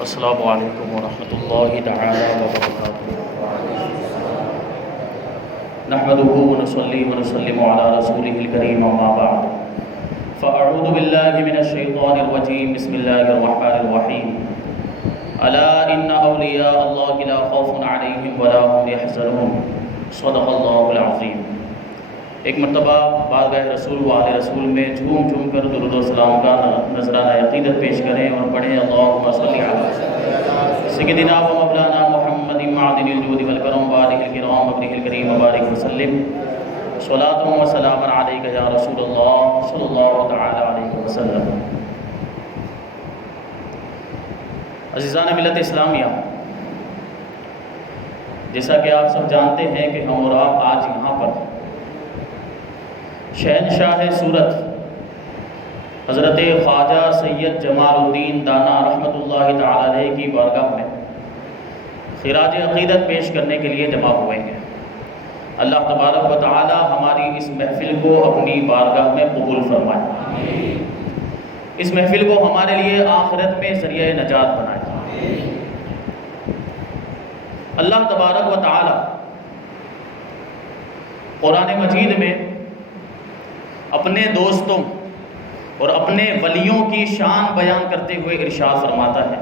السلام علیکم ورحمۃ اللہ تعالی وبرکاتہ۔ نحمده ونصلي ونسلم على رسوله الكريم اما بعد فاعوذ باللہ من الشیطان الرجیم بسم اللہ الرحمن الرحیم الا ان اولیاء اللہ لا خوف علیہم ولا هم يحزنون صدق اللہ العظیم۔ ایک مرتبہ بارگاہ رسول و آل رسول میں جھوم جھوم کر درود و سلام کا نذرانہ عقیدت پیش کریں اور پڑھیں اللہم صلی علی سیدنا و مولانا محمد معدن الجود والکرم وآلہ الکرام ابنہ الکریم وبارک وسلم صلاۃ و سلام علیک یا رسول اللہ صلی اللہ تعالی علیہ وسلم۔ عزیزان ملت اسلامیہ، جیسا کہ آپ سب جانتے ہیں کہ ہم اور آپ آج یہاں پر شہنشاہ سورت حضرت خواجہ سید جمال الدین دانا رحمۃ اللہ تعالی علیہ کی بارگاہ میں خراج عقیدت پیش کرنے کے لیے جمع ہوئے ہیں۔ اللہ تبارک و تعالی ہماری اس محفل کو اپنی بارگاہ میں قبول فرمائے، اس محفل کو ہمارے لیے آخرت میں ذریعہ نجات بنائے۔ اللہ تبارک و تعالی قرآن مجید میں اپنے دوستوں اور اپنے ولیوں کی شان بیان کرتے ہوئے ارشاد فرماتا ہے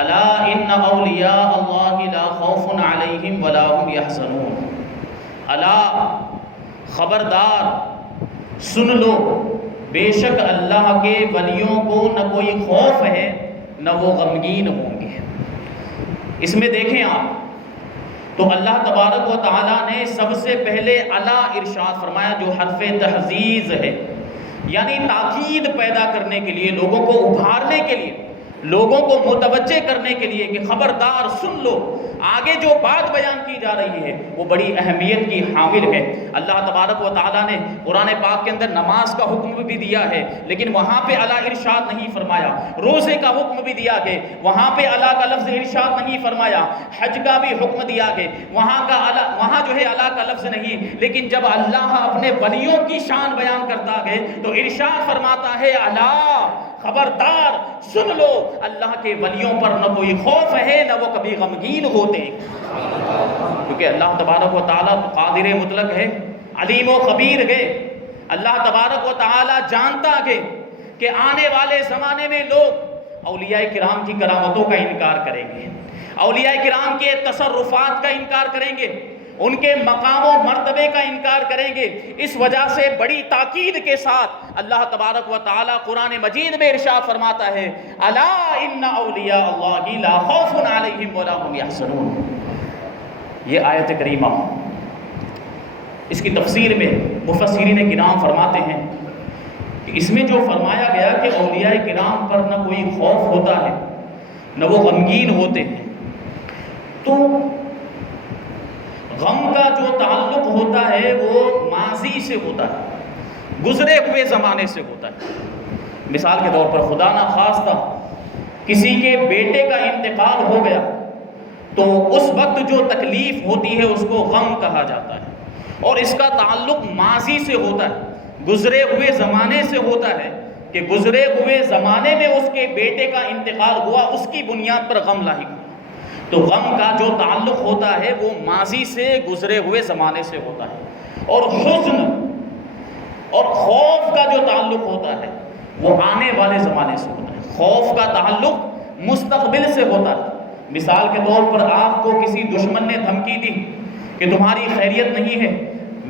الا ان اولیاء اللہ لا خوف علیہم ولا هم يحزنون۔ الا خبردار، سن لو، بے شک اللہ کے ولیوں کو نہ کوئی خوف ہے نہ وہ غمگین ہوں گے۔ اس میں دیکھیں آپ تو اللہ تبارک و تعالیٰ نے سب سے پہلے الا ارشاد فرمایا جو حرف تحزیز ہے، یعنی تاکید پیدا کرنے کے لیے، لوگوں کو ابھارنے کے لیے، لوگوں کو متوجہ کرنے کے لیے کہ خبردار سن لو، آگے جو بات بیان کی جا رہی ہے وہ بڑی اہمیت کی حامل ہے۔ اللہ تبارک و تعالیٰ نے قرآن پاک کے اندر نماز کا حکم بھی دیا ہے، لیکن وہاں پہ الا ارشاد نہیں فرمایا۔ روزے کا حکم بھی دیا کہ وہاں پہ الا کا لفظ ارشاد نہیں فرمایا۔ حج کا بھی حکم دیا کہ وہاں جو ہے الا کا لفظ نہیں، لیکن جب اللہ اپنے ولیوں کی شان بیان کرتا ہے تو ارشاد فرماتا ہے الا خبردار سن لو، اللہ کے ولیوں پر نہ کوئی خوف ہے نہ وہ کبھی غمگین ہوتے، کیونکہ اللہ تبارک و تعالیٰ قادر مطلق ہے، علیم و خبیر ہے۔ اللہ تبارک و تعالیٰ جانتا ہے کہ آنے والے زمانے میں لوگ اولیاء کرام کی کرامتوں کا انکار کریں گے، اولیاء کرام کے تصرفات کا انکار کریں گے، ان کے مقام و مرتبے کا انکار کریں گے۔ اس وجہ سے بڑی تاکید کے ساتھ اللہ تبارک و تعالی قرآن مجید میں ارشاد فرماتا ہے الا ان اولیاء اللہ لا خوف علیہم ولا هم يحزنون۔ یہ آیت کریمہ، اس کی تفسیر میں مفسرین کرام فرماتے ہیں کہ اس میں جو فرمایا گیا کہ اولیاء کرام پر نہ کوئی خوف ہوتا ہے نہ وہ غمگین ہوتے ہیں، تو غم کا جو تعلق ہوتا ہے وہ ماضی سے ہوتا ہے، گزرے ہوئے زمانے سے ہوتا ہے۔ مثال کے طور پر خدا نہ خواستہ کسی کے بیٹے کا انتقال ہو گیا تو اس وقت جو تکلیف ہوتی ہے اس کو غم کہا جاتا ہے، اور اس کا تعلق ماضی سے ہوتا ہے، گزرے ہوئے زمانے سے ہوتا ہے کہ گزرے ہوئے زمانے میں اس کے بیٹے کا انتقال ہوا، اس کی بنیاد پر غم لاحق ہوا۔ تو غم کا جو تعلق ہوتا ہے وہ ماضی سے، گزرے ہوئے زمانے سے ہوتا ہے، اور حزن اور خوف کا جو تعلق ہوتا ہے وہ آنے والے زمانے سے ہوتا ہے۔ خوف کا تعلق مستقبل سے ہوتا ہے۔ مثال کے طور پر آپ کو کسی دشمن نے دھمکی دی کہ تمہاری خیریت نہیں ہے،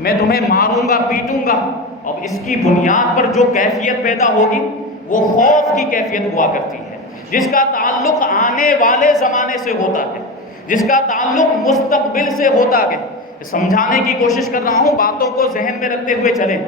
میں تمہیں ماروں گا، پیٹوں گا، اب اس کی بنیاد پر جو کیفیت پیدا ہوگی وہ خوف کی کیفیت ہوا کرتی ہے، جس کا تعلق آنے والے زمانے سے ہوتا ہے، جس کا تعلق مستقبل سے ہوتا ہے۔ سمجھانے کی کوشش کر رہا ہوں، باتوں کو ذہن میں رکھتے ہوئے چلیں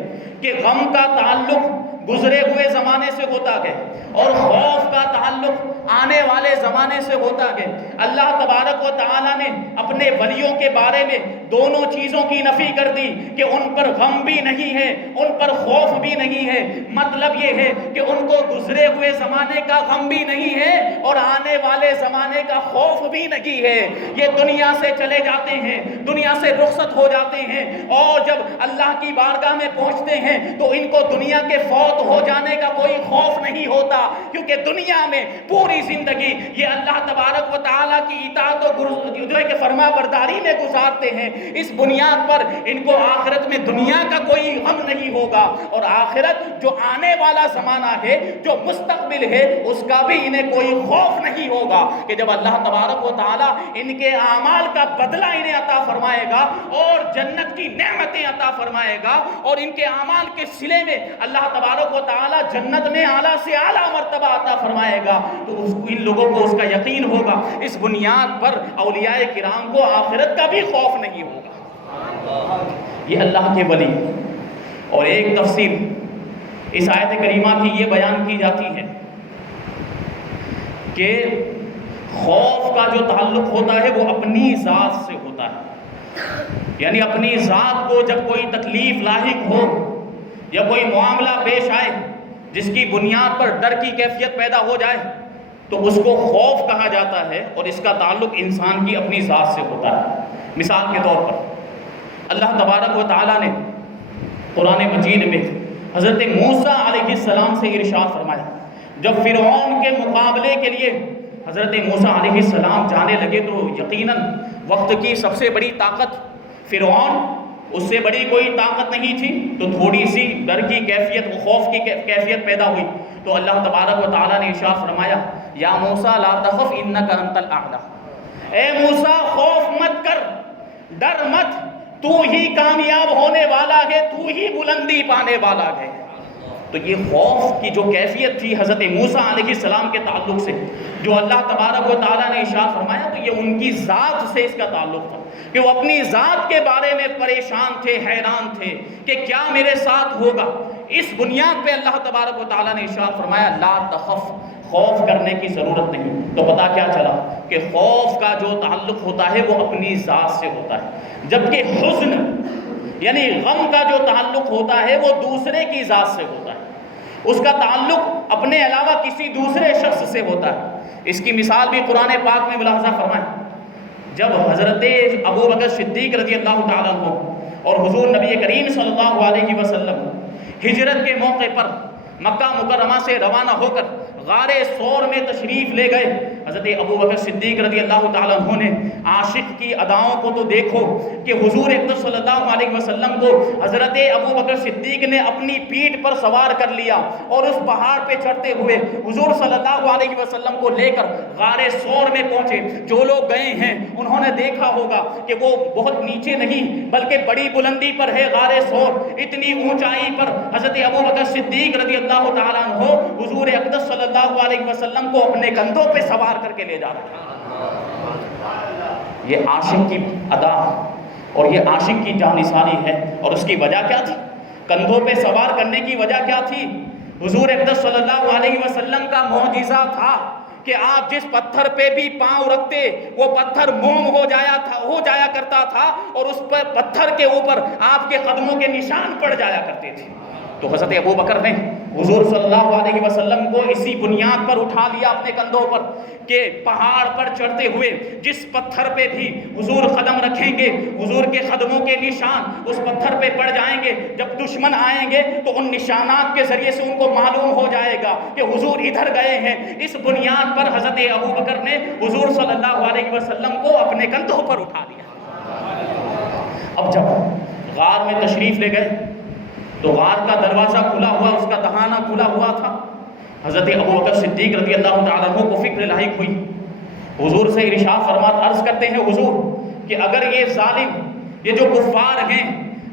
کہ غم کا تعلق گزرے ہوئے زمانے سے ہوتا ہے اور خوف کا تعلق آنے والے زمانے سے ہوتا ہے۔ اللہ تبارک و تعالیٰ نے اپنے ولیوں کے بارے میں دونوں چیزوں کی نفی کر دی کہ ان پر غم بھی نہیں ہے، ان پر خوف بھی نہیں ہے۔ مطلب یہ ہے کہ ان کو گزرے ہوئے زمانے کا غم بھی نہیں ہے اور آنے والے زمانے کا خوف بھی نہیں ہے۔ یہ دنیا سے چلے جاتے ہیں، دنیا سے رخصت ہو جاتے ہیں، اور جب اللہ کی بارگاہ میں پہنچتے ہیں تو ان کو دنیا کے فوت ہو جانے کا کوئی خوف نہیں ہوتا، کیونکہ دنیا دنیا میں پوری زندگی یہ اللہ تبارک و تعالیٰ کی اطاعت و جو ہے کہ فرما برداری میں گزارتے ہیں، اس بنیاد پر ان کو آخرت میں دنیا کا کوئی غم نہیں ہوگا، اور آخرت جو آنے والا زمانہ ہے، جو مستقبل ہے، اس کا بھی انہیں کوئی خوف نہیں ہوگا کہ جب اللہ تبارک و تعالیٰ ان کے اعمال کا بدلہ انہیں عطا فرمائے گا اور جنت کی نعمتیں عطا فرمائے گا، اور ان کے اعمال کے صلے میں اللہ تبارک و تعالیٰ جنت میں اعلیٰ سے اعلیٰ مرتبہ عطا فرمائے گا، تو ان لوگوں کو اس کا یقین ہوگا۔ اس بنیاد پر اولیاء کرام کو آخرت کا بھی خوف نہیں ہوگا۔ یہ اللہ کے ولی۔ اور ایک تفسیر اس آیت کریمہ کی یہ بیان کی جاتی ہے کہ خوف کا جو تعلق ہوتا ہے وہ اپنی ذات سے ہوتا ہے، یعنی اپنی ذات کو جب کوئی تکلیف لاحق ہو یا کوئی معاملہ پیش آئے جس کی بنیاد پر ڈر کی کیفیت پیدا ہو جائے تو اس کو خوف کہا جاتا ہے، اور اس کا تعلق انسان کی اپنی ذات سے ہوتا ہے۔ مثال کے طور پر اللہ تبارک و تعالیٰ نے قرآن مجید میں حضرت موسیٰ علیہ السلام سے ارشاد فرمایا، جب فرعون کے مقابلے کے لیے حضرت موسیٰ علیہ السلام جانے لگے تو یقیناً وقت کی سب سے بڑی طاقت فرعون، اس سے بڑی کوئی طاقت نہیں تھی، تو تھوڑی سی ڈر کی کیفیت، خوف کی کیفیت پیدا ہوئی، تو اللہ تبارک و تعالیٰ نے ارشاد فرمایا، یا موسیٰ لا تخف انک انت الاعلی، اے موسیٰ خوف مت کر، ڈر مت، تو ہی کامیاب ہونے والا ہے، تو ہی بلندی پانے والا ہے۔ تو یہ خوف کی جو کیفیت تھی حضرت موسیٰ علیہ السلام کے تعلق سے، جو اللہ تبارک و تعالیٰ نے ارشاد فرمایا، تو یہ ان کی ذات سے اس کا تعلق تھا کہ وہ اپنی ذات کے بارے میں پریشان تھے، حیران تھے کہ کیا میرے ساتھ ہوگا۔ اس بنیاد پہ اللہ تبارک و تعالیٰ نے ارشاد فرمایا لا تخف، خوف کرنے کی ضرورت نہیں۔ تو پتہ کیا چلا کہ خوف کا جو تعلق ہوتا ہے وہ اپنی ذات سے ہوتا ہے، جبکہ حزن یعنی غم کا جو تعلق ہوتا ہے وہ دوسرے کی ذات سے ہوتا ہے، اس کا تعلق اپنے علاوہ کسی دوسرے شخص سے ہوتا ہے۔ اس کی مثال بھی قرآن پاک میں ملاحظہ فرمائیں، جب حضرت ابو بکر صدیق رضی اللہ تعالیٰ عنہ اور حضور نبی کریم صلی اللہ علیہ وسلم ہجرت کے موقع پر مکہ مکرمہ سے روانہ ہو کر غار ثور میں تشریف لے گئے، حضرت ابو بکر صدیق رضی اللہ تعالیٰ عنہ نے عاشق کی اداؤں کو تو دیکھو کہ حضور اقدس صلی اللہ علیہ وسلم کو حضرت ابو بکر صدیق نے اپنی پیٹھ پر سوار کر لیا اور اس پہاڑ پہ چڑھتے ہوئے حضور صلی اللہ علیہ وسلم کو لے کر غار ثور میں پہنچے۔ جو لوگ گئے ہیں انہوں نے دیکھا ہوگا کہ وہ بہت نیچے نہیں بلکہ بڑی بلندی پر ہے غار ثور، اتنی اونچائی پر حضرت ابو بکر صدیق رضی اللہ تعالیٰ عنہ حضور اقدس صلی اللہ علیہ وسلم کو اپنے کندھوں پہ سوار کر کے لے جا رہے ہیں۔ یہ عاشق کی ادا اور یہ عاشق کی جانثاری ہے، اور اس کی وجہ کیا تھی؟ کندھوں پہ سوار کرنے کی وجہ کیا تھی؟ حضور اقدس صلی اللہ علیہ وسلم کا معجزہ تھا کہ آپ جس پتھر پہ بھی پاؤں رکھتے وہ پتھر موم ہو جایا کرتا تھا، اور اس پر پتھر کے اوپر آپ کے قدموں کے نشان پڑ جایا کرتے تھے۔ تو حضرت ابو بکر نے حضور صلی اللہ علیہ وسلم کو اسی بنیاد پر اٹھا لیا اپنے کندھوں پر کہ پہاڑ پر چڑھتے ہوئے جس پتھر پہ بھی حضور قدم رکھیں گے حضور کے قدموں کے نشان اس پتھر پہ پڑ جائیں گے، جب دشمن آئیں گے تو ان نشانات کے ذریعے سے ان کو معلوم ہو جائے گا کہ حضور ادھر گئے ہیں۔ اس بنیاد پر حضرت ابو بکر نے حضور صلی اللہ علیہ وسلم کو اپنے کندھوں پر اٹھا لیا۔ اب جب غار میں تشریف لے گئے تو غار کا دروازہ کھلا ہوا، اس کا دہانہ کھلا ہوا تھا۔ حضرت ابو بکر صدیق رضی اللہ تعالیٰ عنہ کو فکر لاحق ہوئی، حضور سے ارشاد فرماتے عرض کرتے ہیں حضور کہ اگر یہ ظالم، یہ جو کفار ہیں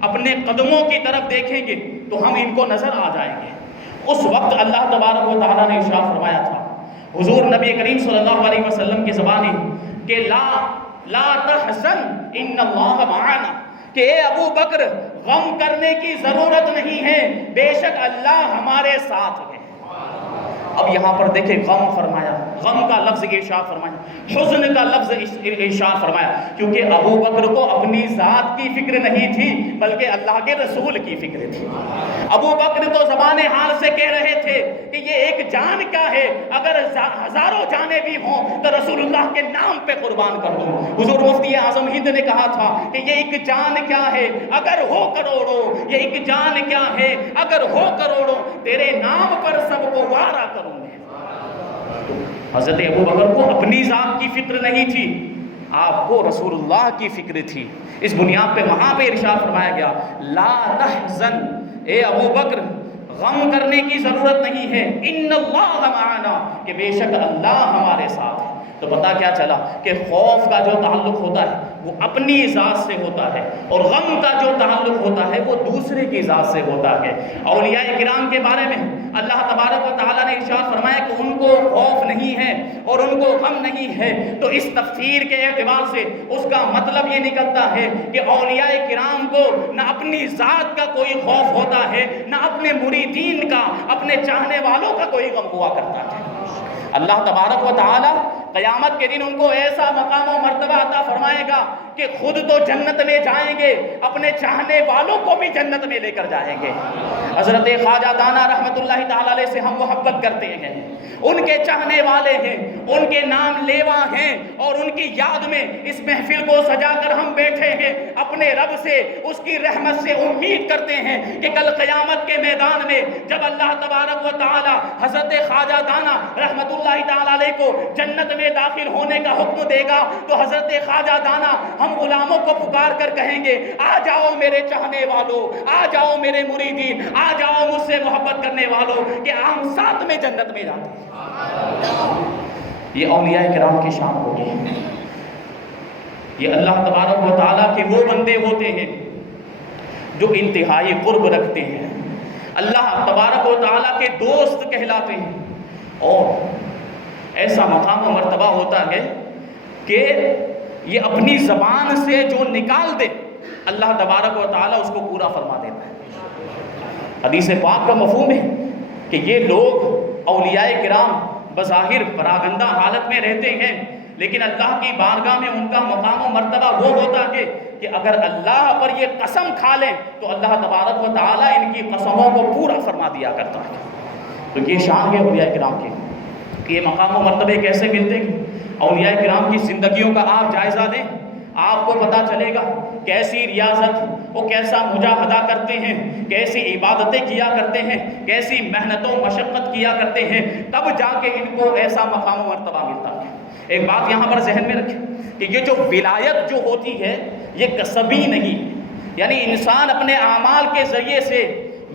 اپنے قدموں کی طرف دیکھیں گے تو ہم ان کو نظر آ جائیں گے۔ اس وقت اللہ تبارک و تعالیٰ نے ارشاد فرمایا تھا حضور نبی کریم صلی اللہ علیہ وسلم کی زبانی کہ لا تحزن ان اللہ معنا، کہ اے ابو بکر غم کرنے کی ضرورت نہیں ہے، بے شک اللہ ہمارے ساتھ ہے۔ اب یہاں پر دیکھیں غم فرمایا، غم کا لفظ ارشاد فرمایا، حزن کا لفظ ارشاد فرمایا، کیونکہ ابو بکر کو اپنی ذات کی فکر نہیں تھی بلکہ اللہ کے رسول کی فکر تھی۔ ابو بکر تو زبان حال سے کہہ رہے تھے کہ یہ ایک جان کیا ہے، اگر ہزاروں جانیں بھی ہوں تو رسول اللہ کے نام پہ قربان کر دوں۔ حضور مفتی اعظم ہند نے کہا تھا کہ یہ ایک جان کیا ہے اگر ہو کروڑوں، یہ ایک جان کیا ہے اگر ہو کروڑوں، تیرے نام پر سب کو وارا کروں گے۔ حضرت ابو بکر کو اپنی ذات کی فکر نہیں تھی، آپ کو رسول اللہ کی فکر تھی۔ اس بنیاد پہ وہاں پہ ارشاد فرمایا گیا لا تحزن، اے ابو بکر غم کرنے کی ضرورت نہیں ہے، ان اللہ معنا، کہ بے شک اللہ ہمارے ساتھ ہے۔ تو پتہ کیا چلا کہ خوف کا جو تعلق ہوتا ہے وہ اپنی ذات سے ہوتا ہے، اور غم کا جو تعلق ہوتا ہے وہ دوسرے کی ذات سے ہوتا ہے۔ اولیاء کرام کے بارے میں اللہ تبارک و تعالیٰ نے ارشاد فرمایا کہ ان کو خوف نہیں ہے اور ان کو غم نہیں ہے، تو اس تفسیر کے اعتبار سے اس کا مطلب یہ نکلتا ہے کہ اولیاء کرام کو نہ اپنی ذات کا کوئی خوف ہوتا ہے، نہ اپنے مریدین کا، اپنے چاہنے والوں کا کوئی غم ہوا کرتا ہے۔ اللہ تبارک و تعالیٰ قیامت کے دن ان کو ایسا مقام و مرتبہ عطا فرمائے گا کہ خود تو جنت میں جائیں گے، اپنے چاہنے والوں کو بھی جنت میں لے کر جائیں گے۔ حضرت خواجہ دانا رحمۃ اللہ تعالی علیہ سے ہم محبت کرتے ہیں، ان کے چاہنے والے ہیں، ان کے نام لیوا ہیں، اور ان کی یاد میں اس محفل کو سجا کر ہم بیٹھے ہیں، اپنے رب سے، اس کی رحمت سے امید کرتے ہیں کہ کل قیامت کے میدان میں جب اللہ تبارک و تعالی حضرت خواجہ دانا رحمۃ اللہ تعالی علیہ کو جنت میں داخل ہونے کا حکم دے گا تو حضرت خواجہ دانا ہم غلاموں کو پکار کر کہیں گے آ جاؤ میرے چاہنے والوں، آ جاؤ میرے مریدین، آ جاؤ مجھ سے محبت کرنے والوں، کہ ہم ساتھ میں جنت میں جاتے ہیں۔ یہ اولیاء کرام کی شان ہوتی ہے۔ یہ اللہ تبارک و تعالیٰ کے وہ بندے ہوتے ہیں جو انتہائی قرب رکھتے ہیں، اللہ تبارک و تعالیٰ کے دوست کہلاتے ہیں، اور ایسا مقام و مرتبہ ہوتا ہے کہ یہ اپنی زبان سے جو نکال دے اللہ تبارک و تعالیٰ اس کو پورا فرما دیتا ہے۔ حدیث پاک کا مفہوم ہے کہ یہ لوگ اولیاء کرام بظاہر پراگندہ حالت میں رہتے ہیں، لیکن اللہ کی بارگاہ میں ان کا مقام و مرتبہ وہ ہوتا ہے کہ اگر اللہ پر یہ قسم کھا لیں تو اللہ تبارک و تعالیٰ ان کی قسموں کو پورا فرما دیا کرتا ہے۔ تو یہ شان ہے اولیاء کرام کی کہ یہ مقام و مرتبے کیسے ملتے ہیں۔ اولیاء کرام کی زندگیوں کا آپ جائزہ لیں، آپ کو پتہ چلے گا کیسی ریاضت وہ کیسا مجاہدہ کرتے ہیں، کیسی عبادتیں کیا کرتے ہیں، کیسی محنت و مشقت کیا کرتے ہیں، تب جا کے ان کو ایسا مقام و مرتبہ ملتا ہے۔ ایک بات یہاں پر ذہن میں رکھیں کہ یہ جو ولایت جو ہوتی ہے یہ کسبی نہیں، یعنی انسان اپنے اعمال کے ذریعے سے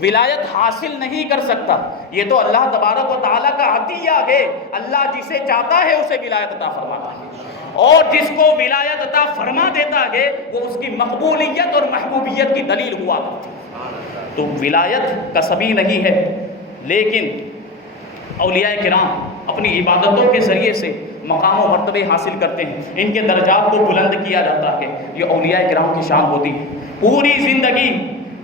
ولایت حاصل نہیں کر سکتا، یہ تو اللہ تبارک و تعالیٰ کا عطیہ ہے۔ اللہ جسے چاہتا ہے اسے ولایت عطا فرماتا ہے، اور جس کو ولایت عطا فرما دیتا ہے وہ اس کی مقبولیت اور محبوبیت کی دلیل ہوا کرتی ہے۔ تو ولایت کسبی نہیں ہے، لیکن اولیاء کرام اپنی عبادتوں کے ذریعے سے مقام و مرتبے حاصل کرتے ہیں، ان کے درجات کو بلند کیا جاتا ہے۔ یہ اولیاء کرام کی شان ہوتی ہے۔ پوری زندگی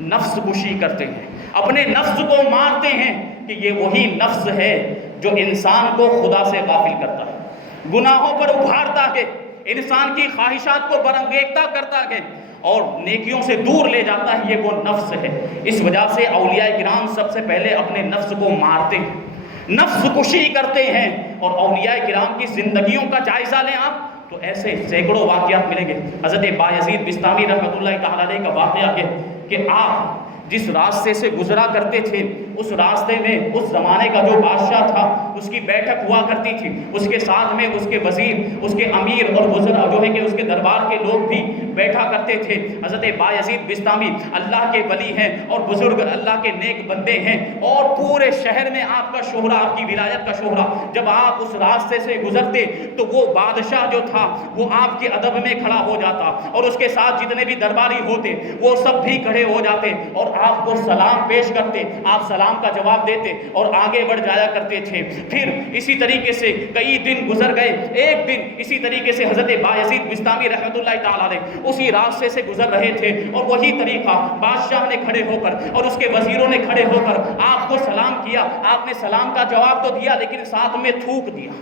نفس کشی کرتے ہیں، اپنے نفس کو مارتے ہیں کہ یہ وہی نفس ہے جو انسان کو خدا سے غافل کرتا ہے، گناہوں پر ابھارتا ہے، انسان کی خواہشات کو برانگیختہ کرتا ہے اور نیکیوں سے دور لے جاتا ہے، یہ وہ نفس ہے۔ اس وجہ سے اولیاء کرام سب سے پہلے اپنے نفس کو مارتے ہیں، نفس کشی کرتے ہیں، اور اولیاء کرام کی زندگیوں کا جائزہ لیں آپ تو ایسے سینکڑوں واقعات ملیں گے۔ حضرت بایزید بستامی رحمۃ اللہ تعالی علیہ کا واقعہ ہے کہ آپ جس راستے سے گزرا کرتے تھے اس راستے میں اس زمانے کا جو بادشاہ تھا اس کی بیٹھک ہوا کرتی تھی، اس کے ساتھ میں اس کے وزیر، اس کے امیر اور وزراء جو ہے کہ اس کے دربار کے لوگ بھی بیٹھا کرتے تھے۔ حضرت بایزید بستامی اللہ کے ولی ہیں اور بزرگ اللہ کے نیک بندے ہیں، اور پورے شہر میں آپ کا شہرہ، آپ کی ولایت کا شہرہ، جب آپ اس راستے سے گزرتے تو وہ بادشاہ جو تھا وہ آپ کے ادب میں کھڑا ہو جاتا، اور اس کے ساتھ جتنے بھی درباری ہوتے وہ سب بھی کھڑے ہو جاتے اور آپ کو سلام پیش کرتے، آپ سلام کا جواب دیتے اور آگے بڑھ جایا کرتے تھے۔ پھر اسی طریقے سے کئی دن گزر گئے، ایک دن اسی طریقے سے حضرت بایزید بستامی رحمۃ اللہ تعالی علیہ اسی راستے سے گزر رہے تھے، اور وہی طریقہ بادشاہ نے کھڑے ہو کر اور اس کے وزیروں نے کھڑے ہو کر آپ کو سلام کیا، آپ نے سلام کا جواب تو دیا لیکن ساتھ میں تھوک دیا،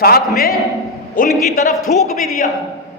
ساتھ میں ان کی طرف تھوک بھی دیا۔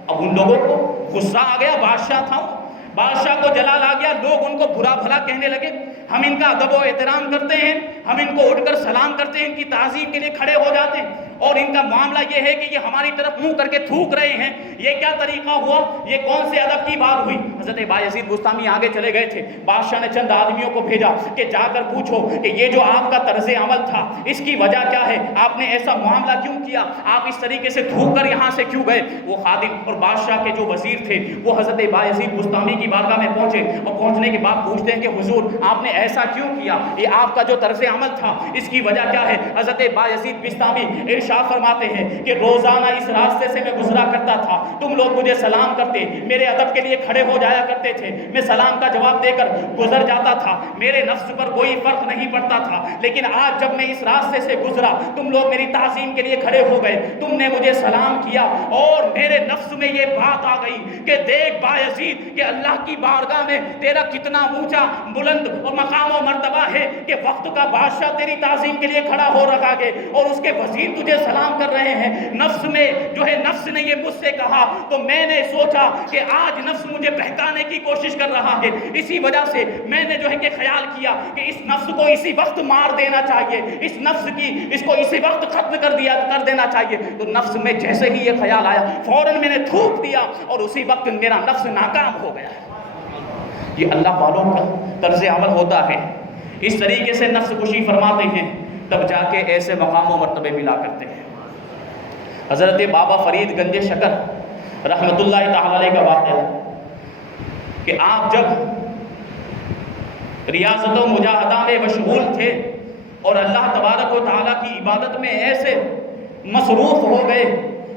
اب ان لوگوں کو غصہ آ گیا، بادشاہ تھا، بادشاہ کو جلال آ گیا، لوگ ان کو برا بھلا کہنے لگے، ہم ان کا ادب و احترام کرتے ہیں، ہم ان کو اٹھ کر سلام کرتے ہیں، ان کی تعظیم کے لیے کھڑے ہو جاتے ہیں، اور ان کا معاملہ یہ ہے کہ یہ ہماری طرف منہ کر کے تھوک رہے ہیں، یہ کیا طریقہ ہوا؟ یہ کون سے ادب کی بات ہوئی؟ حضرت بایزید بستامی آگے چلے گئے تھے، بادشاہ نے چند آدمیوں کو بھیجا کہ جا کر پوچھو کہ یہ جو آپ کا طرز عمل تھا اس کی وجہ کیا ہے، آپ نے ایسا معاملہ کیوں کیا، آپ اس طریقے سے تھوک کر یہاں سے کیوں گئے؟ وہ خادم اور بادشاہ کے جو وزیر تھے وہ حضرت بایزید بستامی کی بارگاہ میں پہنچے اور پہنچنے کے بعد پوچھتے ہیں کہ حضور آپ نے ایسا کیوں کیا، یہ آپ کا جو طرز عمل تھا اس کی وجہ کیا ہے؟ حضرت بایزید بستامی ارشاد فرماتے ہیں کہ روزانہ اس راستے سے میں گزرا کرتا تھا، تم لوگ مجھے سلام کرتے، میرے ادب کے لیے کھڑے ہو جایا کرتے تھے، میں سلام کا جواب دے کر گزر جاتا تھا، میرے نفس پر کوئی فرق نہیں پڑتا تھا، لیکن آج جب میں اس راستے سے گزرا تم لوگ میری تعظیم کے لیے کھڑے ہو گئے، تم نے مجھے سلام کیا اور میرے نفس میں یہ بات آ گئی کہ دیکھ بایزید کہ اللہ کی بارگاہ میں تیرا کتنا اونچا بلند اور مقام و مرتبہ ہے کہ وقت کا بادشاہ تیری تعظیم کے لیے کھڑا ہو رکھا ہے اور اس کے وزیر تجھے سلام کر رہے ہیں۔ نفس میں جو ہے نفس نے یہ مجھ سے کہا تو میں نے سوچا کہ آج نفس مجھے بہکانے کی کوشش کر رہا ہے، اسی وجہ سے میں نے جو ہے کہ خیال کیا کہ اس نفس کو اسی وقت مار دینا چاہیے، اس کو اسی وقت ختم کر دینا چاہیے۔ تو نفس میں جیسے ہی یہ خیال آیا فوراً میں نے تھوک دیا اور اسی وقت میرا نفس ناکام ہو گیا۔ یہ اللہ والوں کا طرز عمل ہوتا ہے، اس طریقے سے نفس کشی فرماتے ہیں، تب جا کے ایسے مقام و مرتبے ملا کرتے ہیں۔ حضرت بابا فرید گنج شکر رحمت اللہ تعالی علیہ کا واقعہ کہ آپ جب ریاضت و مجاہدہ میں مشغول تھے اور اللہ تبارک و تعالیٰ کی عبادت میں ایسے مصروف ہو گئے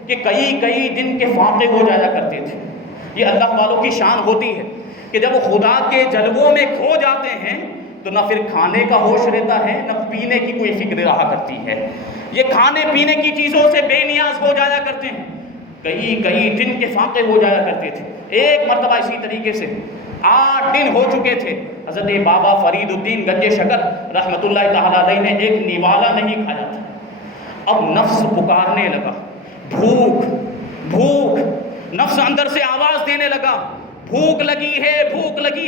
کہ کئی دن کے فاقے ہو جایا کرتے تھے۔ یہ اللہ والوں کی شان ہوتی ہے کہ جب وہ خدا کے جلووں میں کھو جاتے ہیں تو نہ پھر کھانے کا ہوش رہتا ہے نہ پینے کی کوئی فکر رہا کرتی ہے، یہ کھانے پینے کی چیزوں سے بے نیاز ہو جایا کرتے ہیں، کئی دن کے فاقے ہو جایا کرتے تھے۔ ایک مرتبہ اسی طریقے سے 8 دن ہو چکے تھے، حضرت بابا فرید الدین گنج شکر رحمت اللہ تعالی علیہ نے ایک نوالا نہیں کھایا تھا۔ اب نفس پکارنے لگا، بھوک، نفس اندر سے آواز دینے لگا، بھوک لگی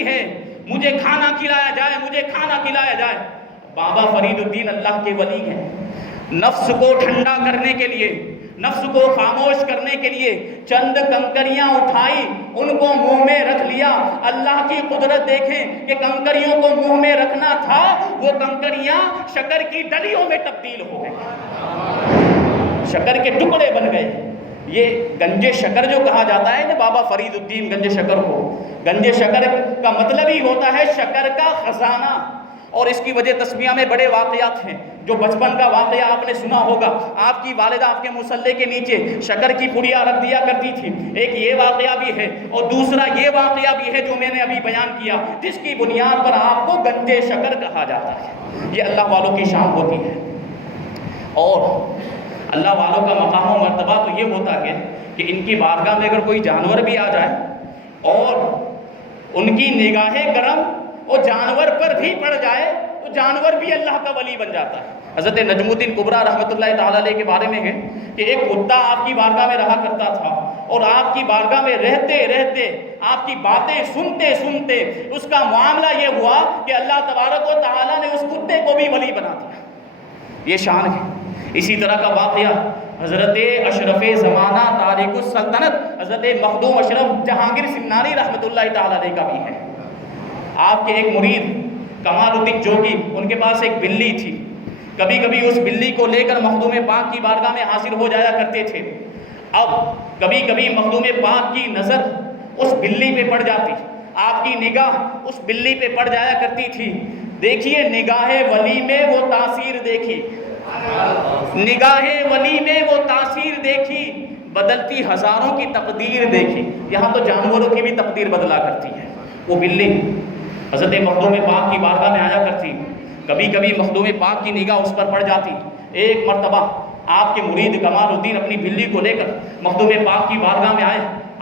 ہے، مجھے کھانا کھلایا جائے۔ بابا فرید الدین اللہ کے ولی ہیں، نفس کو ٹھنڈا کرنے کے لیے، نفس کو خاموش کرنے کے لیے چند کنکریاں اٹھائی، ان کو منہ میں رکھ لیا۔ اللہ کی قدرت دیکھیں کہ کنکریوں کو منہ میں رکھنا تھا، وہ کنکریاں شکر کی ڈلیوں میں تبدیل ہو گئی، شکر کے ٹکڑے بن گئے۔ یہ گنج شکر جو کہا جاتا ہے نا بابا فرید الدین گنج شکر کو، گنج شکر کا مطلب ہی ہوتا ہے شکر کا خزانہ، اور اس کی وجہ تسمیہ میں بڑے واقعات ہیں۔ جو بچپن کا واقعہ آپ نے سنا ہوگا، آپ کی والدہ آپ کے مصلے کے نیچے شکر کی پڑیا رکھ دیا کرتی تھی، ایک یہ واقعہ بھی ہے اور دوسرا یہ واقعہ بھی ہے جو میں نے ابھی بیان کیا، جس کی بنیاد پر آپ کو گنج شکر کہا جاتا ہے۔ یہ اللہ والوں کی شان ہوتی ہے، اور اللہ والوں کا مقام و مرتبہ تو یہ ہوتا ہے کہ ان کی بارگاہ میں اگر کوئی جانور بھی آ جائے اور ان کی نگاہ کرم وہ جانور پر بھی پڑ جائے تو جانور بھی اللہ کا ولی بن جاتا ہے۔ حضرت نجم الدین کبریٰ رحمۃ اللہ تعالی علیہ کے بارے میں ہے کہ ایک کتا آپ کی بارگاہ میں رہا کرتا تھا اور آپ کی بارگاہ میں رہتے آپ کی باتیں سنتے اس کا معاملہ یہ ہوا کہ اللہ تبارک و تعالیٰ نے اس کتے کو بھی ولی بنا دیا۔ یہ شان ہے۔ اسی طرح کا واقعہ حضرت اشرف زمانہ تارک السلطنت حضرت مخدوم اشرف جہانگیر سمنانی رحمۃ اللہ تعالی علیہ کا بھی ہے۔ آپ کے ایک مرید کمال الدین جوگی، ان کے پاس ایک بلی تھی، کبھی اس بلی کو لے کر مخدوم پاک کی بارگاہ میں حاضر ہو جایا کرتے تھے۔ اب کبھی مخدوم پاک کی نظر اس بلی پہ پڑ جاتی، آپ کی نگاہ اس بلی پہ پڑ جایا کرتی تھی۔ دیکھیے نگاہ ولی میں وہ تاثیر دیکھی، نگاہ ولی میں وہ تاثیر دیکھی، بدلتی ہزاروں کی تقدیر دیکھی۔ یہاں تو جانوروں کی بھی تقدیر بدلا کرتی ہے۔ وہ بلی حضرت مخدوم پاک کی بارگاہ میں آیا کرتی، کبھی مخدوم پاک کی نگاہ اس پر پڑ جاتی۔ ایک مرتبہ آپ کے مرید کمال الدین اپنی بلی کو لے کر مخدوم پاک کی بارگاہ میں آئے،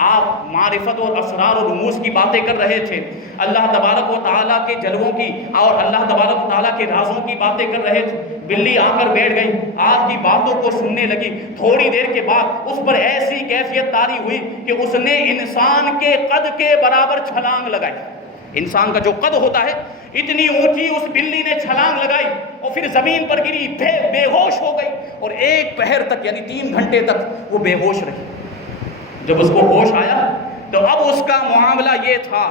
آپ معرفت اور اسرار اور رموز کی باتیں کر رہے تھے، اللہ تبارک و تعالیٰ کے جلووں کی اور اللہ تبارک و تعالیٰ کے رازوں کی باتیں کر رہے تھے۔ بلی آ کر بیٹھ گئی، آپ کی باتوں کو سننے لگی۔ تھوڑی دیر کے بعد اس پر ایسی کیفیت طاری ہوئی کہ اس نے انسان کے قد کے برابر چھلانگ لگائی۔ انسان کا جو قد ہوتا ہے اتنی اونچی اس بلی نے چھلانگ لگائی اور پھر زمین پر گری، بے ہوش ہو گئی۔ اور ایک پہر تک یعنی 3 گھنٹے تک وہ بے ہوش رہی۔ جب اس کو ہوش آیا تو اب اس کا معاملہ یہ تھا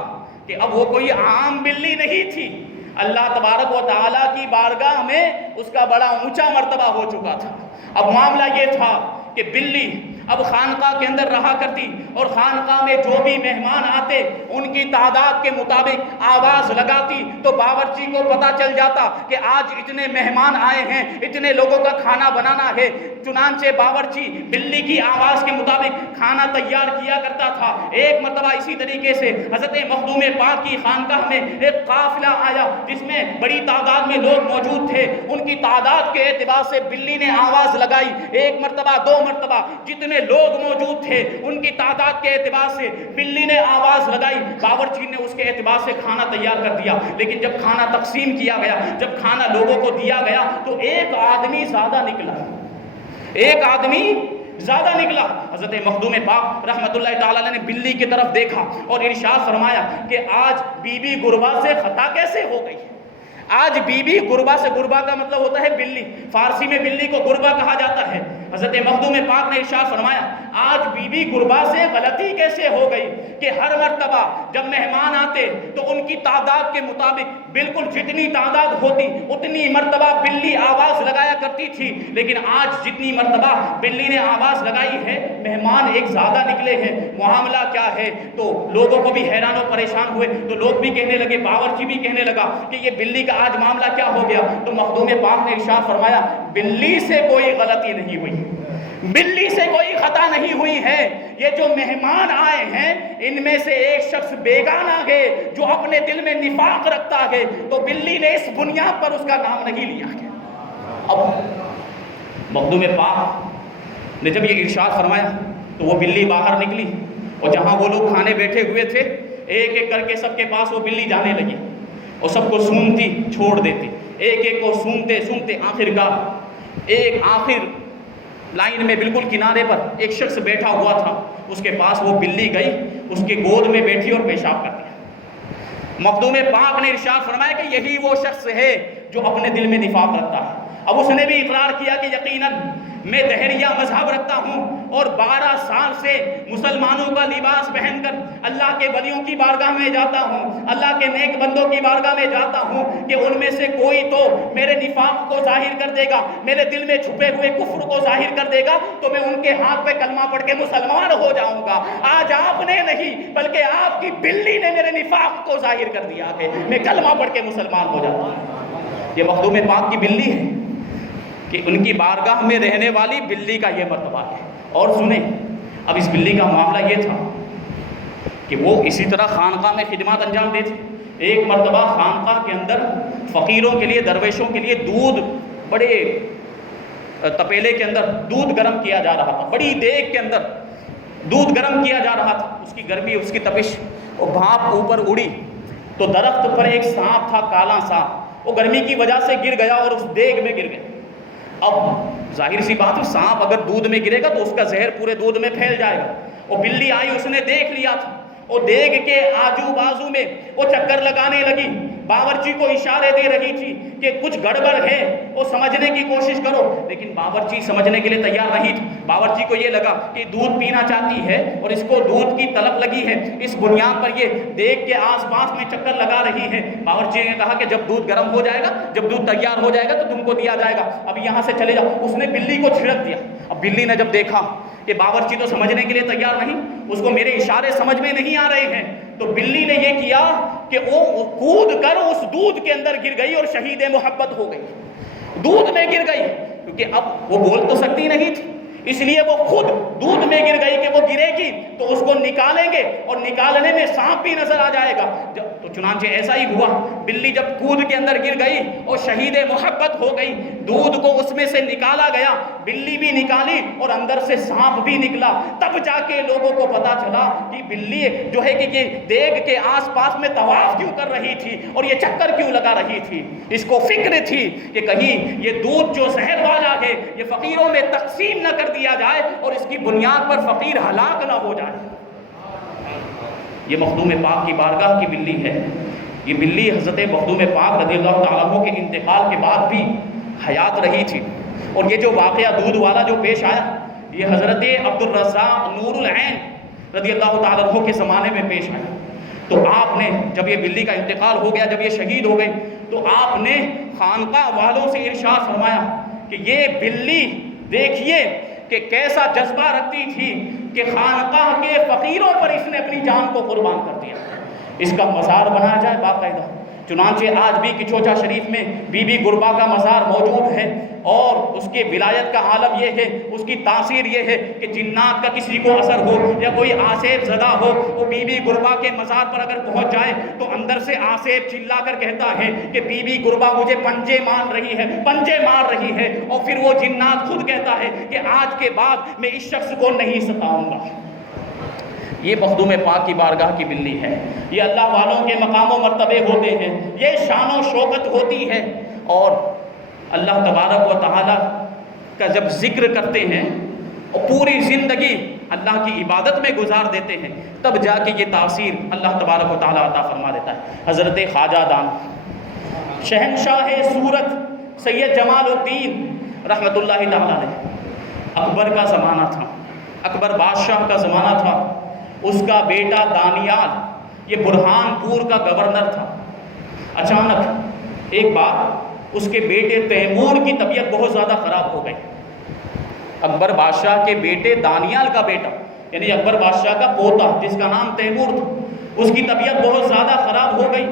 کہ اب وہ کوئی عام بلی نہیں تھی، اللہ تبارک و تعالیٰ کی بارگاہ میں اس کا بڑا اونچا مرتبہ ہو چکا تھا۔ اب معاملہ یہ تھا کہ بلی اب خانقاہ کے اندر رہا کرتی اور خانقاہ میں جو بھی مہمان آتے ان کی تعداد کے مطابق آواز لگاتی تو باورچی کو پتہ چل جاتا کہ آج اتنے مہمان آئے ہیں، اتنے لوگوں کا کھانا بنانا ہے۔ چنانچہ باورچی بلی کی آواز کے مطابق کھانا تیار کیا کرتا تھا۔ ایک مرتبہ اسی طریقے سے حضرت مخدوم پاک کی خانقاہ میں ایک قافلہ آیا جس میں بڑی تعداد میں لوگ موجود تھے۔ ان کی تعداد کے اعتبار سے بلی نے آواز لگائی، 1 مرتبہ 2 مرتبہ، جتنے لوگ موجود تھے ان کی تعداد کے اعتبار سے بلی نے آواز لگائی، باورچی نے اس کے اعتبار سے کھانا تیار کر دیا۔ لیکن جب کھانا تقسیم کیا گیا، جب کھانا لوگوں کو دیا گیا تو ایک آدمی زیادہ نکلا، ایک آدمی زیادہ نکلا۔ حضرت مخدوم پاک رحمت اللہ تعالیٰ نے بلی کی طرف دیکھا اور ارشاد فرمایا کہ آج بی بی گربا سے خطا کیسے ہو گئی؟ آج بی بی گربا سے، گربا کا مطلب ہوتا ہے بلی، فارسی میں بلی کو گربا کہا جاتا ہے۔ حضرت مخدوم پاک نے ارشاد فرمایا آج بی بی گربا سے غلطی کیسے ہو گئی کہ ہر مرتبہ جب مہمان آتے تو ان کی تعداد کے مطابق بالکل جتنی تعداد ہوتی اتنی مرتبہ بلی آواز لگایا کرتی تھی، لیکن آج جتنی مرتبہ بلی نے آواز لگائی ہے مہمان ایک زیادہ نکلے ہیں، معاملہ کیا ہے؟ تو لوگوں کو بھی حیران و پریشان ہوئے، تو لوگ بھی کہنے لگے، باورچی بھی کہنے لگا کہ یہ بلی کا آج معاملہ کیا ہو گیا؟ تو مخدوم پاک نے ارشاد فرمایا بلی سے کوئی غلطی نہیں ہوئی، بلی سے کوئی خطا نہیں ہوئی ہے، یہ جو مہمان آئے ہیں ان میں سے ایک شخص بیگانہ ہے جو اپنے دل میں نفاق رکھتا ہے، تو بلی نے اس بنیاد پر اس کا نام نہیں لیا گیا۔ اب مخدوم پاک نے جب یہ ارشاد فرمایا تو وہ بلی باہر نکلی اور جہاں وہ لوگ کھانے بیٹھے ہوئے تھے ایک ایک کر کے سب کے پاس وہ بلی جانے لگی اور سب کو سونگتی چھوڑ دیتی، ایک ایک کو سونگتے سونگتے آخر لائن میں بالکل کنارے پر ایک شخص بیٹھا ہوا تھا، اس کے پاس وہ بلی گئی، اس کے گود میں بیٹھی اور پیشاب کر دیا۔ مخدوم پاک نے ارشاد فرمایا کہ یہی وہ شخص ہے جو اپنے دل میں نفاق رکھتا ہے۔ اب اس نے بھی اقرار کیا کہ یقیناً میں دہریہ مذہب رکھتا ہوں اور 12 سال سے مسلمانوں کا لباس پہن کر اللہ کے ولیوں کی بارگاہ میں جاتا ہوں، اللہ کے نیک بندوں کی بارگاہ میں جاتا ہوں کہ ان میں سے کوئی تو میرے نفاق کو ظاہر کر دے گا، میرے دل میں چھپے ہوئے کفر کو ظاہر کر دے گا تو میں ان کے ہاتھ پہ کلمہ پڑھ کے مسلمان ہو جاؤں گا۔ آج آپ نے نہیں بلکہ آپ کی بلی نے میرے نفاق کو ظاہر کر دیا ہے، میں کلمہ پڑھ کے مسلمان ہو جاتا ہوں۔ یہ مخدوم پاک کی بلی ہے کہ ان کی بارگاہ میں رہنے والی بلی کا یہ مرتبہ ہے۔ اور سنیں، اب اس بلی کا معاملہ یہ تھا کہ وہ اسی طرح خانقاہ میں خدمات انجام دیتی۔ ایک مرتبہ خانقاہ کے اندر فقیروں کے لیے، درویشوں کے لیے دودھ، بڑے تپیلے کے اندر دودھ گرم کیا جا رہا تھا، بڑی دیگ کے اندر دودھ گرم کیا جا رہا تھا۔ اس کی گرمی، اس کی تپش، وہ بھاپ اوپر اڑی تو درخت پر ایک سانپ تھا، کالا سانپ، وہ گرمی کی وجہ سے گر گیا اور اس دیگ میں گر گیا۔ اب ظاہر سی بات ہے، سانپ اگر دودھ میں گرے گا تو اس کا زہر پورے دودھ میں پھیل جائے گا۔ وہ بلی آئی، اس نے دیکھ لیا تھا، وہ دیگ کے آجو بازو میں وہ چکر لگانے لگی، باورچی کو اشارے دے رہی تھی کہ کچھ گڑبڑ ہے، وہ سمجھنے کی کوشش کرو، لیکن باورچی سمجھنے کے لیے تیار نہیں تھی۔ باورچی کو یہ لگا کہ دودھ پینا چاہتی ہے اور اس کو دودھ کی طلب لگی ہے، اس بنیاد پر یہ دیگ کے آس پاس میں چکر لگا رہی ہے۔ باورچی نے کہا کہ جب دودھ گرم ہو جائے گا، جب دودھ تیار ہو جائے گا تو تم کو دیا جائے گا، اب یہاں سے چلے جاؤ۔ اس نے بلی کو چھڑک دیا۔ اب بلی نے جب دیکھا کہ باورچی تو سمجھنے کے لیے تیار نہیں، اس کو میرے اشارے سمجھ میں نہیں آ رہے ہیں، تو بلی نے یہ کیا کہ وہ کود کر اس دودھ کے اندر گر گئی اور شہید محبت ہو گئی، دودھ میں گر گئی، کیونکہ اب وہ بول تو سکتی نہیں تھی، اس لیے وہ خود دودھ میں گر گئی کہ وہ گرے گی تو اس کو نکالیں گے اور نکالنے میں سانپ بھی نظر آ جائے گا۔ تو چنانچہ ایسا ہی ہوا، بلی جب کود کے اندر گر گئی اور شہید محبت ہو گئی، دودھ کو اس میں سے نکالا گیا، بلی بھی نکالی اور اندر سے سانپ بھی نکلا۔ تب جا کے لوگوں کو پتا چلا کہ بلی جو ہے کہ یہ دیگ کے آس پاس میں طواف کیوں کر رہی تھی اور یہ چکر کیوں لگا رہی تھی۔ اس کو فکر تھی کہ کہیں یہ دودھ جو زہر والا ہے یہ فقیروں میں تقسیم نہ کر دیا جائے اور اس کی بنیاد پر فقیر ہلاک نہ ہو جائے۔ یہ مخدوم پاک کی بارگاہ کی بلی ہے۔ یہ بلی حضرت مخدوم پاک رضی اللہ تعالیٰ عنہ کے انتقال کے بعد بھی حیات رہی تھی اور یہ جو واقعہ دودھ والا جو پیش آیا یہ حضرت عبد الرزاق نور العین رضی اللہ تعالیٰ عنہ کے زمانے میں پیش آیا. تو آپ نے جب یہ بلی کا انتقال ہو گیا، جب یہ شہید ہو گئی، تو آپ نے خانقاہ والوں سے ارشاد فرمایا کہ یہ بلی دیکھیے کہ کیسا جذبہ رکھتی تھی کہ خانقاہ کے فقیروں پر اس نے اپنی جان کو قربان کر دیا، اس کا مزار بنایا جائے باقاعدہ. چنانچہ آج بھی کچوچا شریف میں بی بی گربا کا مزار موجود ہے، اور اس کے ولایت کا عالم یہ ہے، اس کی تاثیر یہ ہے کہ جنات کا کسی کو اثر ہو یا کوئی آسیب زدہ ہو، وہ بی بی گربا کے مزار پر اگر پہنچ جائے تو اندر سے آسیب چلا کر کہتا ہے کہ بی بی گربا مجھے پنجے مار رہی ہے، اور پھر وہ جنات خود کہتا ہے کہ آج کے بعد میں اس شخص کو نہیں ستاؤں گا. یہ مخدوم پاک کی بارگاہ کی بلی ہے. یہ اللہ والوں کے مقام و مرتبے ہوتے ہیں، یہ شان و شوکت ہوتی ہے. اور اللہ تبارک و تعالیٰ کا جب ذکر کرتے ہیں اور پوری زندگی اللہ کی عبادت میں گزار دیتے ہیں، تب جا کے یہ تاثیر اللہ تبارک و تعالیٰ عطا فرما دیتا ہے. حضرت خواجہ دانا شہنشاہ صورت سید جمال الدین رحمۃ اللہ تعالیٰ علیہ، اکبر کا زمانہ تھا، اکبر بادشاہ کا زمانہ تھا. اس کا بیٹا دانیال یہ برہان پور کا گورنر تھا. اچانک ایک بار اس کے بیٹے تیمور کی طبیعت بہت زیادہ خراب ہو گئی. اکبر بادشاہ کے بیٹے دانیال کا بیٹا یعنی اکبر بادشاہ کا پوتا جس کا نام تیمور تھا، اس کی طبیعت بہت زیادہ خراب ہو گئی.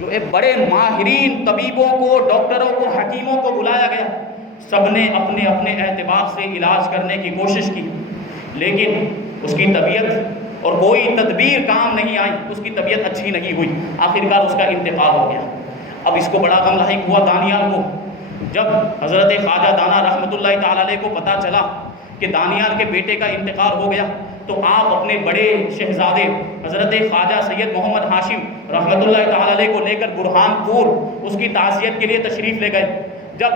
جو ایک بڑے ماہرین طبیبوں کو، ڈاکٹروں کو، حکیموں کو بلایا گیا. سب نے اپنے اپنے اعتبار سے علاج کرنے کی کوشش کی، لیکن اس کی طبیعت اور کوئی تدبیر کام نہیں آئی، اس کی طبیعت اچھی نہیں ہوئی. آخرکار اس کا انتقال ہو گیا. اب اس کو بڑا غم لاحق ہوا دانیال کو. جب حضرت خواجہ دانا رحمۃ اللہ تعالیٰ علیہ کو پتہ چلا کہ دانیال کے بیٹے کا انتقال ہو گیا، تو آپ اپنے بڑے شہزادے حضرت خواجہ سید محمد ہاشم رحمۃ اللہ تعالیٰ علیہ کو لے کر برہان پور اس کی تعزیت کے لیے تشریف لے گئے. جب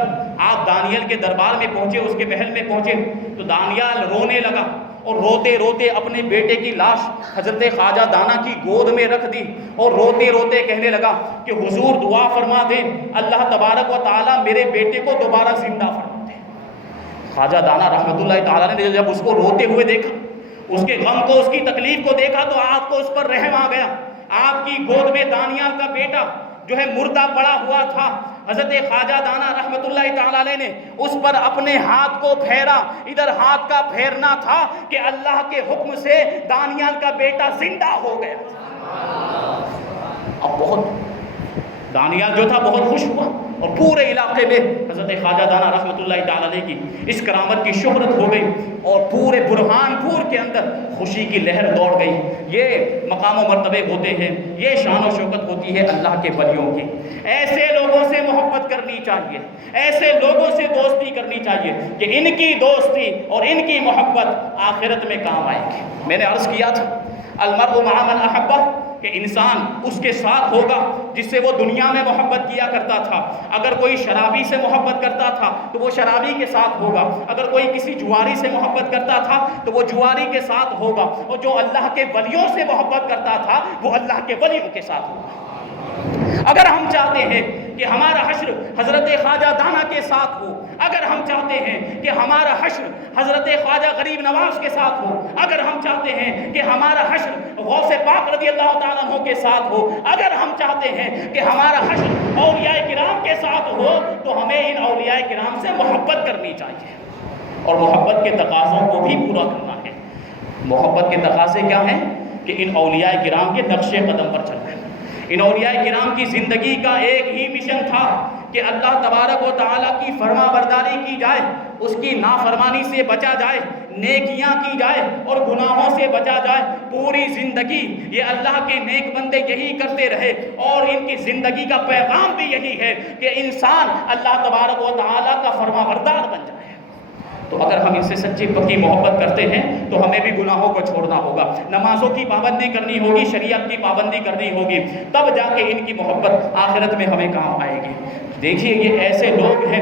آپ دانیال کے دربار میں پہنچے، اس کے محل میں پہنچے، تو دانیال رونے لگا اور روتے روتے اپنے بیٹے کی لاش حضرت خواجہ دانا کی گود میں رکھ دی اور روتے روتے کہنے لگا کہ حضور دعا فرما دیں اللہ تبارک و تعالیٰ میرے بیٹے کو دوبارہ زندہ فرما دے. خواجہ دانا رحمۃ اللہ تعالیٰ نے جب اس کو روتے ہوئے دیکھا، اس کے غم کو، اس کی تکلیف کو دیکھا، تو آپ کو اس پر رحم آ گیا. آپ کی گود میں دانیال کا بیٹا جو ہے مردہ پڑا ہوا تھا. حضرت خواجہ دانا رحمۃ اللہ تعالیٰ علیہ نے اس پر اپنے ہاتھ کو پھیرا. ادھر ہاتھ کا پھیرنا تھا کہ اللہ کے حکم سے دانیال کا بیٹا زندہ ہو گیا. اب دانیال جو تھا بہت خوش ہوا، اور پورے علاقے میں حضرت خواجہ دانا رحمۃ اللہ تعالیٰ علیہ کی اس کرامت کی شہرت ہو گئی، اور پورے برہان پور کے اندر خوشی کی لہر دوڑ گئی. یہ مقام و مرتبے ہوتے ہیں، یہ شان و شوکت ہوتی ہے اللہ کے ولیوں کی. ایسے لوگوں سے محبت کرنی چاہیے، ایسے لوگوں سے دوستی کرنی چاہیے کہ ان کی دوستی اور ان کی محبت آخرت میں کام آئے گی. میں نے عرض کیا تھا المرء مع من احبہ، کہ انسان اس کے ساتھ ہوگا جس سے وہ دنیا میں محبت کیا کرتا تھا. اگر کوئی شرابی سے محبت کرتا تھا تو وہ شرابی کے ساتھ ہوگا، اگر کوئی کسی جواری سے محبت کرتا تھا تو وہ جواری کے ساتھ ہوگا، اور جو اللہ کے ولیوں سے محبت کرتا تھا وہ اللہ کے ولیوں کے ساتھ ہوگا. اگر ہم چاہتے ہیں کہ ہمارا حشر حضرت خواجہ دانا کے ساتھ ہو، اگر ہم چاہتے ہیں کہ ہمارا حشر حضرت خواجہ غریب نواز کے ساتھ ہو، اگر ہم چاہتے ہیں کہ ہمارا حشر غوث پاک رضی اللہ تعالیٰ عنہ کے ساتھ ہو، اگر ہم چاہتے ہیں کہ ہمارا حشر اولیاء کرام کے ساتھ ہو، تو ہمیں ان اولیاء کرام سے محبت کرنی چاہیے، اور محبت کے تقاضوں کو بھی پورا کرنا ہے. محبت کے تقاضے کیا ہیں؟ کہ ان اولیاء کرام کے نقش قدم پر چلنا ہے. ان اولیاء کرام کی زندگی کا ایک ہی مشن تھا کہ اللہ تبارک و تعالیٰ کی فرما برداری کی جائے، اس کی نافرمانی سے بچا جائے، نیکیاں کی جائے اور گناہوں سے بچا جائے. پوری زندگی یہ اللہ کے نیک بندے یہی کرتے رہے، اور ان کی زندگی کا پیغام بھی یہی ہے کہ انسان اللہ تبارک و تعالیٰ کا فرما بردار بن جائے. تو اگر ہم ان سے سچی پکی محبت کرتے ہیں تو ہمیں بھی گناہوں کو چھوڑنا ہوگا، نمازوں کی پابندی کرنی ہوگی، شریعت کی پابندی کرنی ہوگی، تب جا کے ان کی محبت آخرت میں ہمیں کام آئے گی. دیکھیے یہ ایسے لوگ ہیں،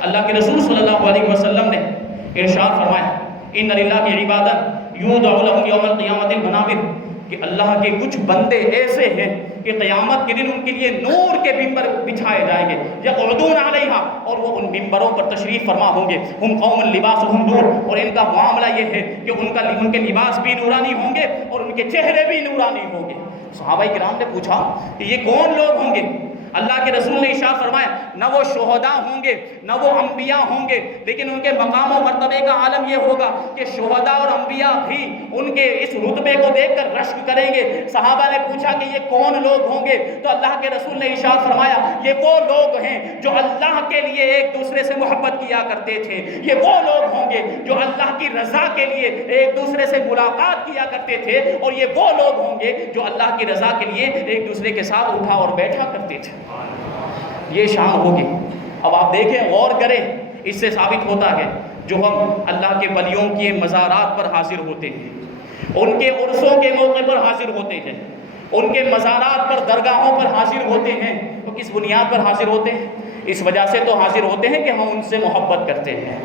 اللہ کے رسول صلی اللہ علیہ وسلم نے ارشاد فرمایا ان للہ عبادا یودع لهم یوم القیامت المنابر، کہ اللہ کے کچھ بندے ایسے ہیں کہ قیامت کے دن ان کے لیے نور کے ممبر بچھائے جائیں گے، یقعدون علیہا، اور وہ ان ممبروں پر تشریف فرما ہوں گے، ہم قوم لباسہم نور، اور ان کا معاملہ یہ ہے کہ ان کے لباس بھی نورانی ہوں گے اور ان کے چہرے بھی نورانی ہوں گے۔ صحابہ کرام نے پوچھا کہ یہ کون لوگ ہوں گے؟ اللہ کے رسول نے ارشاد فرمایا نہ وہ شہداء ہوں گے نہ وہ انبیاء ہوں گے، لیکن ان کے مقام و مرتبے کا عالم یہ ہوگا کہ شہداء اور انبیاء بھی ان کے اس رتبے کو دیکھ کر رشک کریں گے۔ صحابہ نے پوچھا کہ یہ کون لوگ ہوں گے؟ تو اللہ کے رسول نے ارشاد فرمایا یہ وہ لوگ ہیں جو اللہ کے لیے ایک دوسرے سے محبت کیا کرتے تھے، یہ وہ لوگ ہوں گے جو اللہ کی رضا کے لیے ایک دوسرے سے ملاقات کیا کرتے تھے، اور یہ وہ لوگ ہوں گے جو اللہ کی رضا کے لیے ایک دوسرے کے ساتھ اٹھا اور بیٹھا کرتے تھے۔ یہ شان ہوگی۔ اب آپ دیکھیں، غور کریں، اس سے ثابت ہوتا ہے جو ہم اللہ کے ولیوں کے مزارات پر حاضر ہوتے ہیں، ان کے عرسوں کے موقع پر حاضر ہوتے ہیں، ان کے مزارات پر درگاہوں پر حاضر ہوتے ہیں، تو کس بنیاد پر حاضر ہوتے ہیں؟ اس وجہ سے تو حاضر ہوتے ہیں کہ ہم ان سے محبت کرتے ہیں،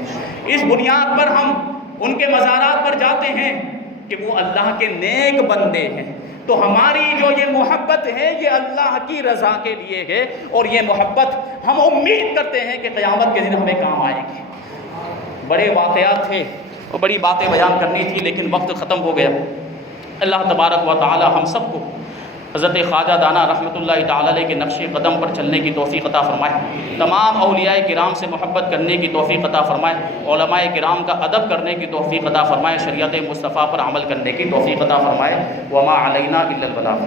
اس بنیاد پر ہم ان کے مزارات پر جاتے ہیں کہ وہ اللہ کے نیک بندے ہیں۔ تو ہماری جو یہ محبت ہے یہ اللہ کی رضا کے لیے ہے، اور یہ محبت ہم امید کرتے ہیں کہ قیامت کے دن ہمیں کام آئے گی۔ بڑے واقعات تھے اور بڑی باتیں بیان کرنی تھی، لیکن وقت ختم ہو گیا۔ اللہ تبارک و تعالی ہم سب کو حضرت خواجہ دانا رحمۃ اللہ تعالی علیہ کے نقش قدم پر چلنے کی توفیق عطا فرمائے، تمام اولیاء کرام سے محبت کرنے کی توفیق عطا فرمائے، علماء کرام کا ادب کرنے کی توفیق عطا فرمائے، شریعت مصطفیٰ پر عمل کرنے کی توفیق عطا فرمائے۔ وما علینا الا البلاغ۔